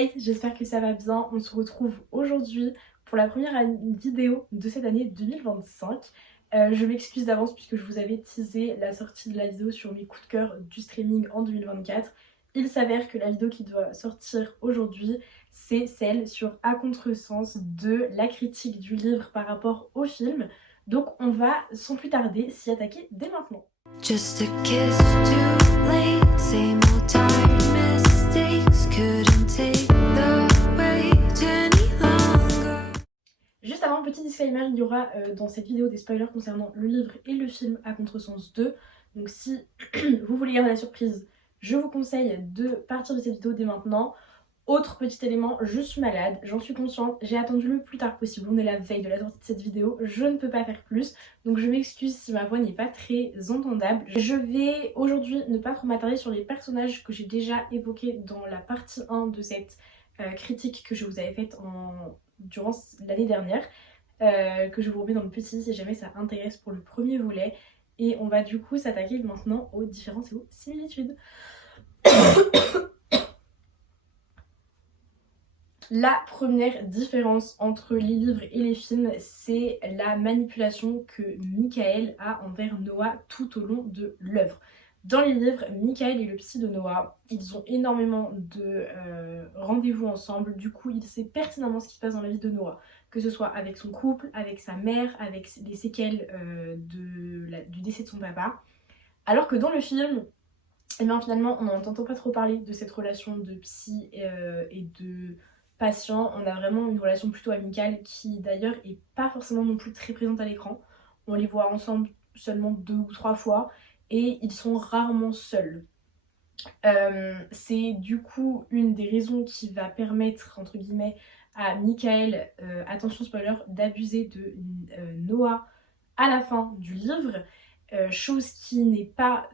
Hey, j'espère que ça va bien. On se retrouve aujourd'hui pour la première vidéo de cette année 2025. Je m'excuse d'avance puisque je vous avais teasé la sortie de la vidéo sur mes coups de cœur du streaming en 2024. Il s'avère que la vidéo qui doit sortir aujourd'hui, c'est celle sur À contresens de la critique du livre par rapport au film. Donc on va sans plus tarder s'y attaquer dès maintenant. Just a kiss too late, same old tired mistakes couldn't take the weight any longer. Juste avant, petit disclaimer, il y aura dans cette vidéo des spoilers concernant le livre et le film À contresens 2. Donc si vous voulez garder la surprise, je vous conseille de partir de cette vidéo dès maintenant. Autre petit élément, je suis malade, j'en suis consciente, j'ai attendu le plus tard possible, on est la veille de la sortie de cette vidéo, je ne peux pas faire plus, donc je m'excuse si ma voix n'est pas très entendable. Je vais aujourd'hui ne pas trop m'attarder sur les personnages que j'ai déjà évoqués dans la partie 1 de cette critique que je vous avais faite durant l'année dernière, que je vous remets dans le petit si jamais ça intéresse pour le premier volet, et on va du coup s'attaquer maintenant aux différences et aux similitudes. La première différence entre les livres et les films, c'est la manipulation que Michael a envers Noah tout au long de l'œuvre. Dans les livres, Michael et le psy de Noah, ils ont énormément de rendez-vous ensemble, du coup il sait pertinemment ce qui se passe dans la vie de Noah, que ce soit avec son couple, avec sa mère, avec les séquelles du décès de son papa. Alors que dans le film, et bien finalement on n'entend pas trop parler de cette relation de psy et de patient. On a vraiment une relation plutôt amicale qui d'ailleurs est pas forcément non plus très présente à l'écran. On les voit ensemble seulement 2 ou 3 fois et ils sont rarement seuls. C'est du coup une des raisons qui va permettre entre guillemets à Michael, attention spoiler, d'abuser de Noah à la fin du livre. Chose qui n'est pas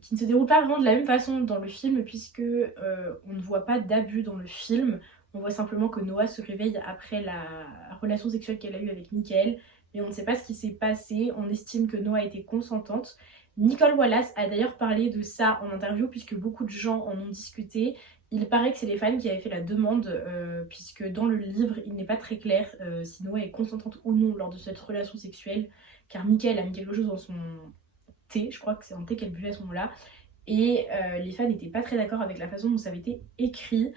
qui ne se déroule pas vraiment de la même façon dans le film, puisque on ne voit pas d'abus dans le film. On voit simplement que Noah se réveille après la relation sexuelle qu'elle a eue avec Michael, mais on ne sait pas ce qui s'est passé. On estime que Noah était consentante. Nicole Wallace a d'ailleurs parlé de ça en interview, puisque beaucoup de gens en ont discuté. Il paraît que c'est les fans qui avaient fait la demande, puisque dans le livre, il n'est pas très clair si Noah est consentante ou non lors de cette relation sexuelle, car Michael a mis quelque chose dans son thé, je crois que c'est un thé qu'elle buvait à ce moment-là, et les fans n'étaient pas très d'accord avec la façon dont ça avait été écrit.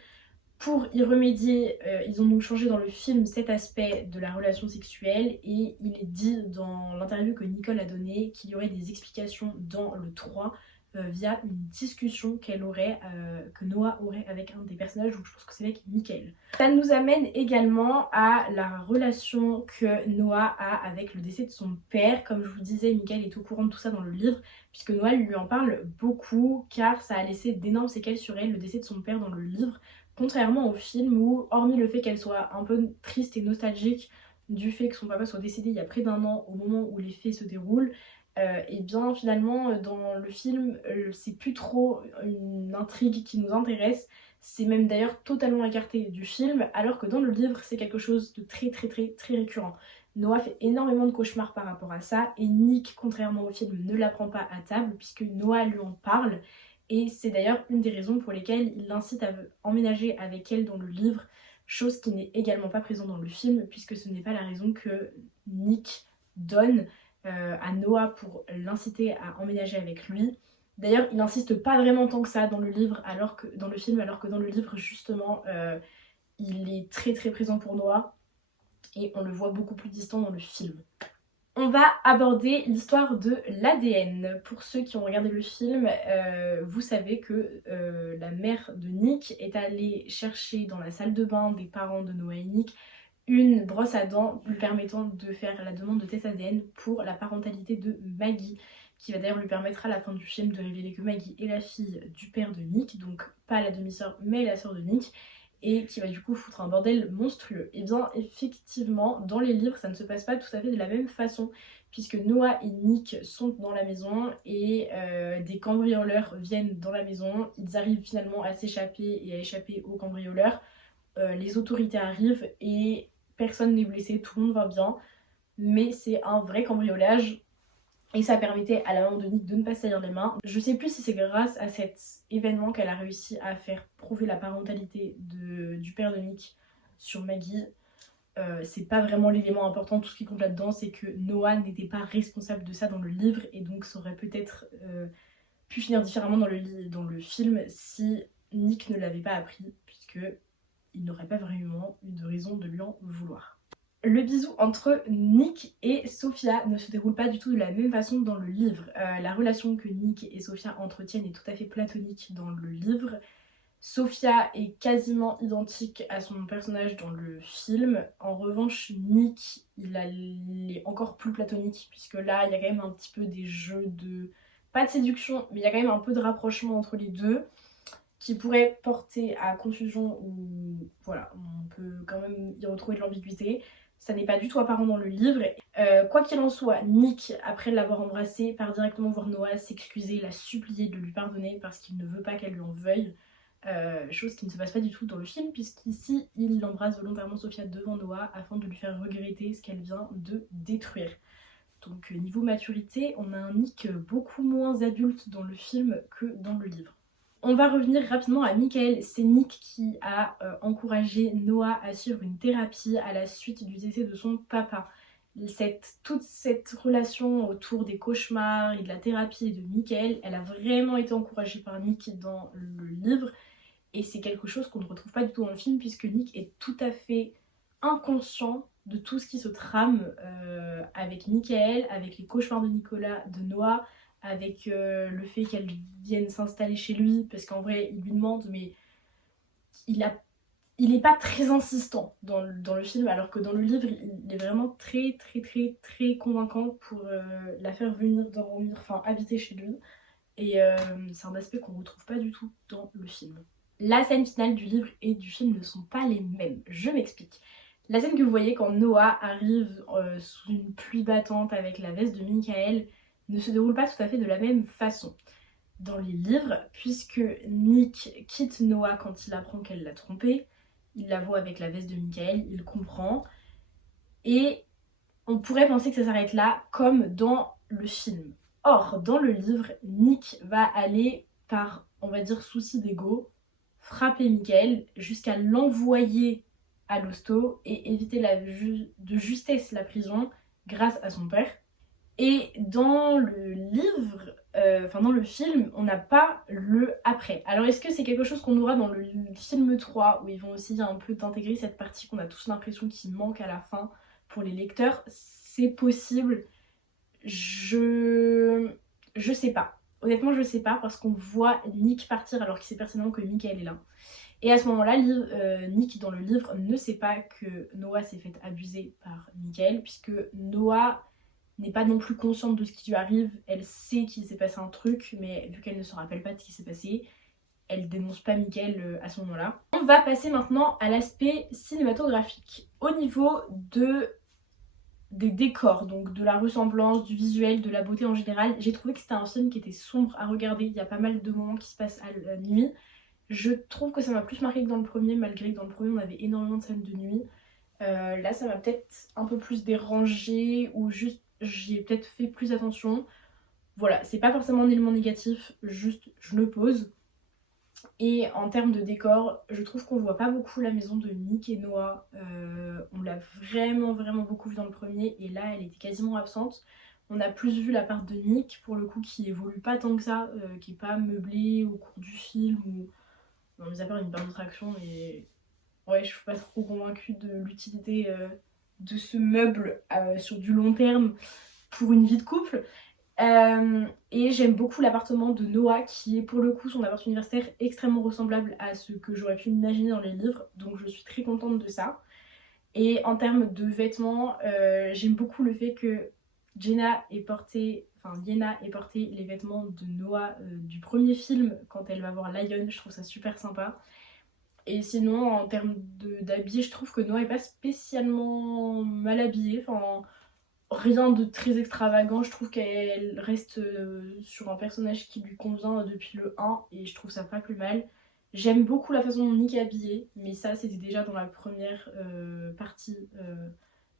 Pour y remédier, ils ont donc changé dans le film cet aspect de la relation sexuelle, et il est dit dans l'interview que Nicole a donnée qu'il y aurait des explications dans le 3 via une discussion que Noah aurait avec un des personnages, donc je pense que c'est avec Michael. Ça nous amène également à la relation que Noah a avec le décès de son père. Comme je vous disais, Michael est au courant de tout ça dans le livre, puisque Noah lui en parle beaucoup, car ça a laissé d'énormes séquelles sur elle, le décès de son père dans le livre. Contrairement au film où, hormis le fait qu'elle soit un peu triste et nostalgique du fait que son papa soit décédé il y a près d'1 an au moment où les faits se déroulent, et bien finalement dans le film c'est plus trop une intrigue qui nous intéresse, c'est même d'ailleurs totalement écarté du film, alors que dans le livre c'est quelque chose de très récurrent. Noah fait énormément de cauchemars par rapport à ça, et Nick, contrairement au film, ne l'apprend pas à table puisque Noah lui en parle. Et c'est d'ailleurs une des raisons pour lesquelles il l'incite à emménager avec elle dans le livre, chose qui n'est également pas présente dans le film, puisque ce n'est pas la raison que Nick donne à Noah pour l'inciter à emménager avec lui. D'ailleurs, il n'insiste pas vraiment tant que ça dans le livre, alors que dans le film, alors que dans le livre, justement, il est très présent pour Noah, et on le voit beaucoup plus distant dans le film. On va aborder l'histoire de l'ADN. Pour ceux qui ont regardé le film, vous savez que la mère de Nick est allée chercher dans la salle de bain des parents de Noah et Nick une brosse à dents lui permettant de faire la demande de test ADN pour la parentalité de Maggie, qui va d'ailleurs lui permettre à la fin du film de révéler que Maggie est la fille du père de Nick, donc pas la demi-sœur mais la sœur de Nick, et qui va du coup foutre un bordel monstrueux. Et bien effectivement, dans les livres, ça ne se passe pas tout à fait de la même façon, puisque Noah et Nick sont dans la maison et des cambrioleurs viennent dans la maison. Ils arrivent finalement à s'échapper et à échapper aux cambrioleurs. Les autorités arrivent et personne n'est blessé, tout le monde va bien, mais c'est un vrai cambriolage Et ça permettait à la maman de Nick de ne pas salir les mains. Je sais plus si c'est grâce à cet événement qu'elle a réussi à faire prouver la parentalité du père de Nick sur Maggie. C'est pas vraiment l'élément important, tout ce qui compte là-dedans c'est que Noah n'était pas responsable de ça dans le livre et donc ça aurait peut-être pu finir différemment dans le film si Nick ne l'avait pas appris, puisque il n'aurait pas vraiment eu de raison de lui en vouloir. Le bisou entre Nick et Sophia ne se déroule pas du tout de la même façon dans le livre. La relation que Nick et Sophia entretiennent est tout à fait platonique dans le livre. Sophia est quasiment identique à son personnage dans le film. En revanche, Nick, il est encore plus platonique, puisque là, il y a quand même un petit peu des jeux de... pas de séduction, mais il y a quand même un peu de rapprochement entre les deux, qui pourrait porter à confusion ou... voilà, on peut quand même y retrouver de l'ambiguïté. Ça n'est pas du tout apparent dans le livre. Quoi qu'il en soit, Nick, après l'avoir embrassée, part directement voir Noah, s'excuser, la supplier de lui pardonner parce qu'il ne veut pas qu'elle lui en veuille. Chose qui ne se passe pas du tout dans le film, puisqu'ici il embrasse volontairement Sophia devant Noah afin de lui faire regretter ce qu'elle vient de détruire. Donc niveau maturité, on a un Nick beaucoup moins adulte dans le film que dans le livre. On va revenir rapidement à Michael. C'est Nick qui a encouragé Noah à suivre une thérapie à la suite du décès de son papa. Toute cette relation autour des cauchemars et de la thérapie et de Michael, elle a vraiment été encouragée par Nick dans le livre. Et c'est quelque chose qu'on ne retrouve pas du tout dans le film, puisque Nick est tout à fait inconscient de tout ce qui se trame avec Michael, avec les cauchemars de Nicolas, de Noah, avec le fait qu'elle vienne s'installer chez lui, parce qu'en vrai il lui demande, mais il n'est pas très insistant dans le film, alors que dans le livre il est vraiment très très très très convaincant pour la faire venir dormir, enfin habiter chez lui. Et c'est un aspect qu'on ne retrouve pas du tout dans le film. La scène finale du livre et du film ne sont pas les mêmes, je m'explique. La scène que vous voyez quand Noah arrive sous une pluie battante avec la veste de Michael ne se déroule pas tout à fait de la même façon dans les livres, puisque Nick quitte Noah quand il apprend qu'elle l'a trompé, il la voit avec la veste de Michael, il comprend, et on pourrait penser que ça s'arrête là, comme dans le film. Or, dans le livre, Nick va aller par, on va dire, souci d'ego, frapper Michael jusqu'à l'envoyer à l'hosto et éviter de justesse la prison grâce à son père. Et dans le livre, dans le film, on n'a pas le après. Alors est-ce que c'est quelque chose qu'on aura dans le film 3 où ils vont aussi un peu intégrer cette partie qu'on a tous l'impression qu'il manque à la fin pour les lecteurs? C'est possible. Je sais pas. Honnêtement, je sais pas, parce qu'on voit Nick partir alors qu'il sait pertinemment que Michael est là. Et à ce moment-là, Nick dans le livre ne sait pas que Noah s'est fait abuser par Michael, puisque Noah n'est pas non plus consciente de ce qui lui arrive. Elle sait qu'il s'est passé un truc, mais vu qu'elle ne se rappelle pas de ce qui s'est passé, elle dénonce pas Michael à ce moment-là. On va passer maintenant à l'aspect cinématographique. Au niveau des décors, donc de la ressemblance, du visuel, de la beauté en général, j'ai trouvé que c'était un film qui était sombre à regarder. Il y a pas mal de moments qui se passent à la nuit. Je trouve que ça m'a plus marqué que dans le premier, malgré que dans le premier on avait énormément de scènes de nuit. Là ça m'a peut-être un peu plus dérangé, ou juste j'y ai peut-être fait plus attention. Voilà, c'est pas forcément un élément négatif, juste je le pose. Et en termes de décor, je trouve qu'on voit pas beaucoup la maison de Nick et Noah. On l'a vraiment beaucoup vu dans le premier, et là elle était quasiment absente. On a plus vu la part de Nick pour le coup, qui évolue pas tant que ça, qui est pas meublée au cours du film, ou non, mis à part une barre d'attraction. Et ouais, je suis pas trop convaincue de l'utilité de ce meuble sur du long terme pour une vie de couple. Et j'aime beaucoup l'appartement de Noah, qui est pour le coup son appart universitaire extrêmement ressemblable à ce que j'aurais pu imaginer dans les livres, donc je suis très contente de ça. Et en termes de vêtements, j'aime beaucoup le fait que Yena ait porté les vêtements de Noah du premier film quand elle va voir Lion. Je trouve ça super sympa. Et sinon, en termes d'habillé, je trouve que Noah est pas spécialement mal habillée. Enfin, rien de très extravagant. Je trouve qu'elle reste sur un personnage qui lui convient depuis le 1, et je trouve ça pas plus mal. J'aime beaucoup la façon dont Nick est habillé, mais ça c'était déjà dans la première partie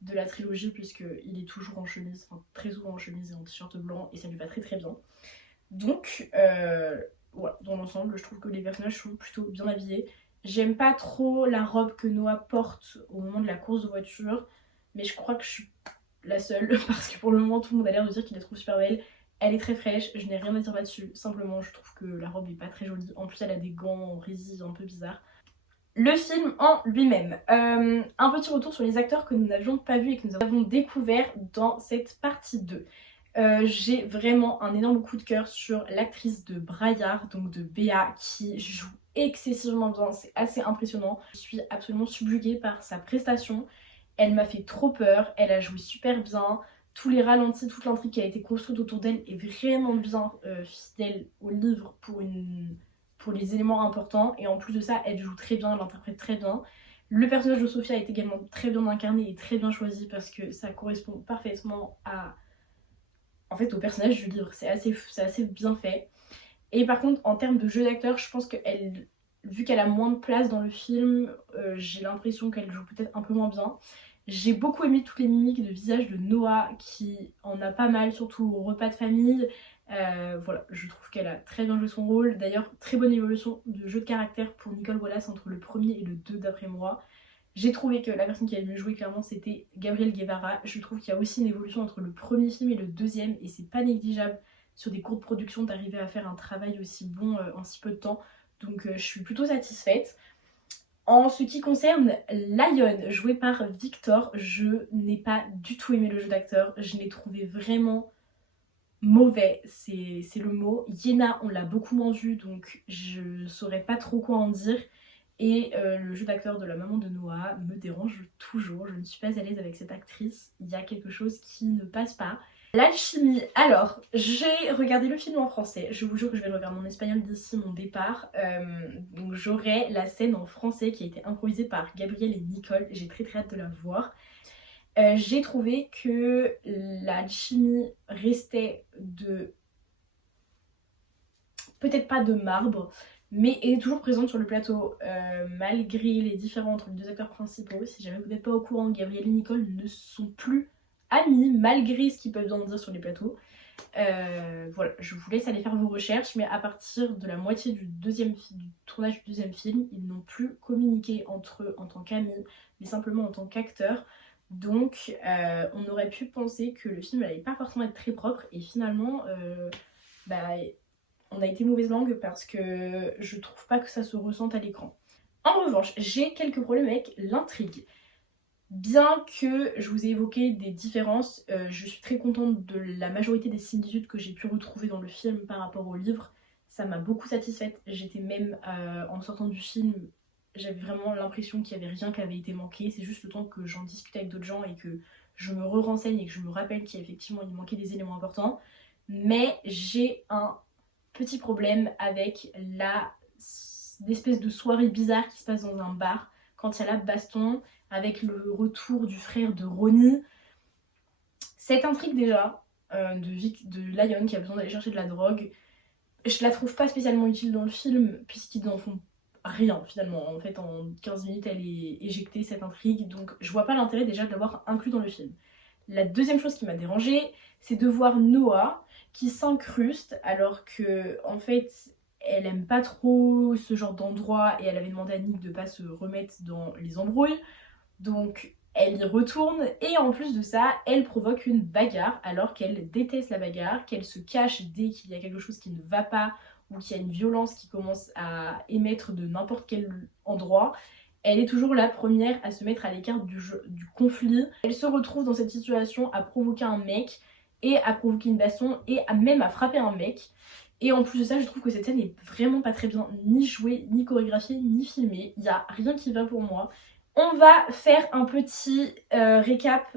de la trilogie puisqu'il est toujours en chemise, enfin très souvent en chemise et en t-shirt blanc et ça lui va très très bien. Donc voilà, dans l'ensemble je trouve que les personnages sont plutôt bien habillés. J'aime pas trop la robe que Noah porte au moment de la course de voiture, mais je crois que je suis la seule parce que pour le moment tout le monde a l'air de dire qu'il la trouve super belle. Elle est très fraîche, je n'ai rien à dire là-dessus, simplement je trouve que la robe est pas très jolie. En plus elle a des gants en résille un peu bizarres. Le film en lui-même, un petit retour sur les acteurs que nous n'avions pas vus et que nous avons découverts dans cette partie 2. J'ai vraiment un énorme coup de cœur sur l'actrice de Braillard, donc de Béa, qui joue excessivement bien, c'est assez impressionnant. Je suis absolument subjuguée par sa prestation, elle m'a fait trop peur, elle a joué super bien, tous les ralentis, toute l'intrigue qui a été construite autour d'elle est vraiment bien fidèle au livre pour les éléments importants, et en plus de ça elle joue très bien, elle l'interprète très bien. Le personnage de Sophia est également très bien incarné et très bien choisi parce que ça correspond parfaitement au personnage du livre, c'est assez bien fait. Et par contre en termes de jeu d'acteur, je pense qu'elle, vu qu'elle a moins de place dans le film, j'ai l'impression qu'elle joue peut-être un peu moins bien. J'ai beaucoup aimé toutes les mimiques de visage de Noah qui en a pas mal, surtout au repas de famille. Voilà, je trouve qu'elle a très bien joué son rôle. D'ailleurs, très bonne évolution de jeu de caractère pour Nicole Wallace entre le premier et le 2 d'après moi. J'ai trouvé que la personne qui a le mieux joué clairement c'était Gabriel Guevara. Je trouve qu'il y a aussi une évolution entre le premier film et le deuxième et c'est pas négligeable sur des courtes productions d'arriver à faire un travail aussi bon en si peu de temps. Donc je suis plutôt satisfaite. En ce qui concerne Lion, joué par Victor, je n'ai pas du tout aimé le jeu d'acteur. Je l'ai trouvé vraiment mauvais, c'est le mot. Yéna, on l'a beaucoup moins vu, donc je saurais pas trop quoi en dire. Et le jeu d'acteur de la maman de Noah me dérange toujours. Je ne suis pas à l'aise avec cette actrice. Il y a quelque chose qui ne passe pas. L'alchimie. Alors, j'ai regardé le film en français. Je vous jure que je vais le regarder en espagnol d'ici mon départ. Donc j'aurai la scène en français qui a été improvisée par Gabriel et Nicole. J'ai très hâte de la voir. J'ai trouvé que l'alchimie restait de... peut-être pas de marbre, mais elle est toujours présente sur le plateau, malgré les différends entre les deux acteurs principaux. Si jamais vous n'êtes pas au courant, Gabriel et Nicole ne sont plus amis, malgré ce qu'ils peuvent en dire sur les plateaux. Voilà, je vous laisse aller faire vos recherches, mais à partir de la moitié du tournage du deuxième film, ils n'ont plus communiqué entre eux en tant qu'amis, mais simplement en tant qu'acteurs. Donc on aurait pu penser que le film n'allait pas forcément être très propre, et finalement on a été mauvaise langue parce que je trouve pas que ça se ressente à l'écran. En revanche, j'ai quelques problèmes avec l'intrigue. Bien que je vous ai évoqué des différences, je suis très contente de la majorité des similitudes que j'ai pu retrouver dans le film par rapport au livre. Ça m'a beaucoup satisfaite. J'étais même, en sortant du film, j'avais vraiment l'impression qu'il n'y avait rien qui avait été manqué. C'est juste le temps que j'en discute avec d'autres gens et que je me renseigne et que je me rappelle qu'effectivement il manquait des éléments importants. Mais j'ai un petit problème avec l'espèce de soirée bizarre qui se passe dans un bar quand il y a la baston avec le retour du frère de Ronnie. Cette intrigue déjà de Lion qui a besoin d'aller chercher de la drogue, je la trouve pas spécialement utile dans le film puisqu'ils n'en font rien finalement. En fait en 15 minutes elle est éjectée cette intrigue, donc je vois pas l'intérêt déjà de l'avoir inclus dans le film. La deuxième chose qui m'a dérangée, c'est de voir Noah qui s'incruste alors que en fait elle aime pas trop ce genre d'endroit et elle avait demandé à Nick de pas se remettre dans les embrouilles. Donc elle y retourne et en plus de ça, elle provoque une bagarre alors qu'elle déteste la bagarre, qu'elle se cache dès qu'il y a quelque chose qui ne va pas ou qu'il y a une violence qui commence à émettre de n'importe quel endroit. Elle est toujours la première à se mettre à l'écart du conflit. Elle se retrouve dans cette situation à provoquer un mec et à provoquer une baston et même à frapper un mec. Et en plus de ça, je trouve que cette scène est vraiment pas très bien ni jouée, ni chorégraphiée, ni filmée. Il n'y a rien qui va pour moi. On va faire un petit récap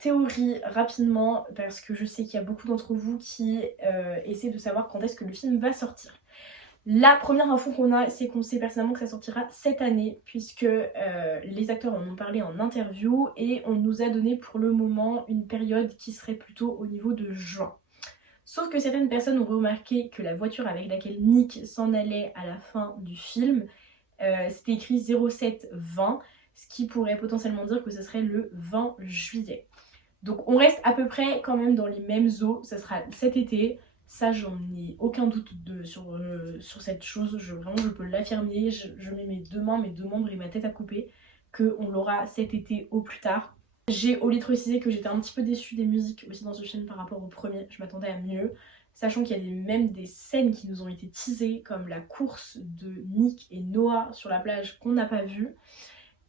théorie rapidement parce que je sais qu'il y a beaucoup d'entre vous qui essaient de savoir quand est-ce que le film va sortir. La première info qu'on a, c'est qu'on sait personnellement que ça sortira cette année puisque les acteurs en ont parlé en interview et on nous a donné pour le moment une période qui serait plutôt au niveau de juin. Sauf que certaines personnes ont remarqué que la voiture avec laquelle Nick s'en allait à la fin du film, c'était écrit 0720. ce qui pourrait potentiellement dire que ce serait le 20 juillet. Donc on reste à peu près quand même dans les mêmes eaux, ça sera cet été. Ça, j'en ai aucun doute sur cette chose, vraiment je peux l'affirmer, je mets mes deux mains, mes deux membres et ma tête à couper qu'on l'aura cet été au plus tard. J'ai oublié de préciser que j'étais un petit peu déçue des musiques aussi dans ce film par rapport au premier, je m'attendais à mieux, sachant qu'il y a même des scènes qui nous ont été teasées comme la course de Nick et Noah sur la plage qu'on n'a pas vue.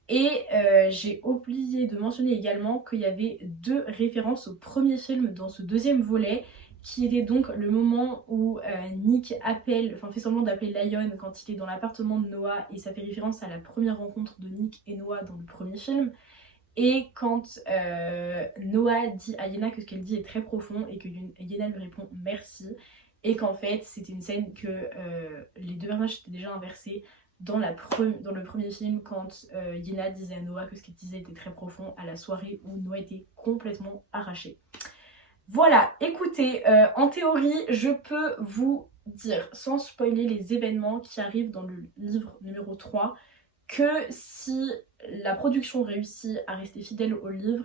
Et j'ai oublié de mentionner également qu'il y avait 2 références au premier film dans ce deuxième volet, qui était donc le moment où Nick fait semblant d'appeler Lion quand il est dans l'appartement de Noah, et ça fait référence à la première rencontre de Nick et Noah dans le premier film. Et quand Noah dit à Yenna que ce qu'elle dit est très profond et que Yenna lui répond merci, et qu'en fait c'était une scène que les deux personnages étaient déjà inversés dans le premier film quand Yenna disait à Noah que ce qu'il disait était très profond à la soirée où Noah était complètement arraché. Voilà, écoutez, en théorie, je peux vous dire, sans spoiler les événements qui arrivent dans le livre numéro 3, que si la production réussit à rester fidèle au livre,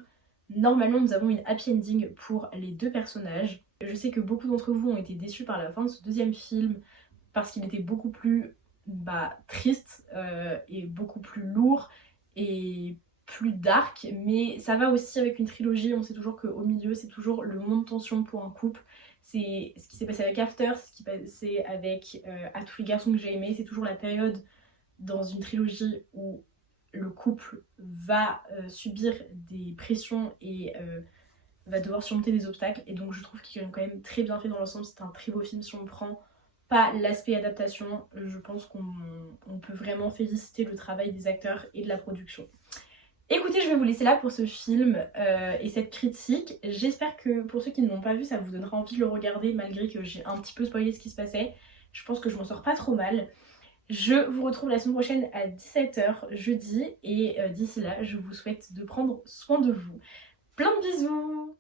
normalement nous avons une happy ending pour les 2 personnages. Je sais que beaucoup d'entre vous ont été déçus par la fin de ce deuxième film parce qu'il était beaucoup plus triste et beaucoup plus lourd et plus dark, mais ça va aussi avec une trilogie. On sait toujours qu'au milieu c'est toujours le moment de tension pour un couple. C'est ce qui s'est passé avec After, c'est ce qui s'est passé avec À tous les garçons que j'ai aimés. C'est toujours la période dans une trilogie où le couple va subir des pressions et va devoir surmonter des obstacles, et donc je trouve qu'il est quand même très bien fait dans l'ensemble. C'est un très beau film. Si on prend pas l'aspect adaptation, je pense qu'on peut vraiment féliciter le travail des acteurs et de la production. Écoutez, je vais vous laisser là pour ce film et cette critique. J'espère que pour ceux qui ne l'ont pas vu, ça vous donnera envie de le regarder, malgré que j'ai un petit peu spoilé ce qui se passait. Je pense que je m'en sors pas trop mal. Je vous retrouve la semaine prochaine à 17h jeudi, et d'ici là, je vous souhaite de prendre soin de vous. Plein de bisous!